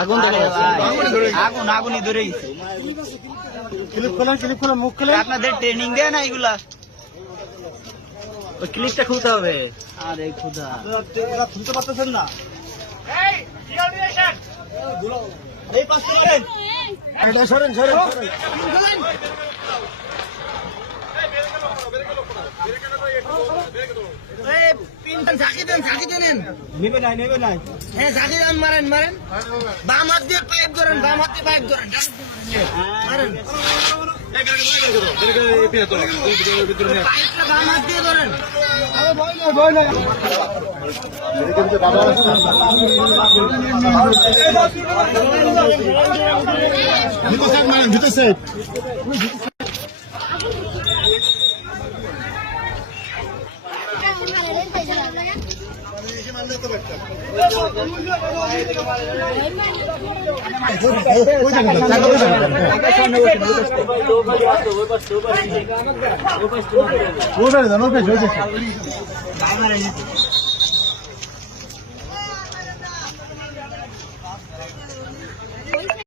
আগুন আগুনই ধরে গেছে। ক্লিপ খোলা মুখ খোলা। আপনাদের ট্রেনিং দেয় না এগুলা? ওই ক্লিপটা খুলতে হবে। আরে খুদা, খুলতে পারতেছেন না। এই পাশে সরেন। নেবে নাই। হ্যাঁ ঝাঁকি দেন, মারেন বাম হাত দিয়ে পাইপ ধরেন, পাইপটা বাম হাত দিয়ে ধরেন। ভিতর সাইড ওই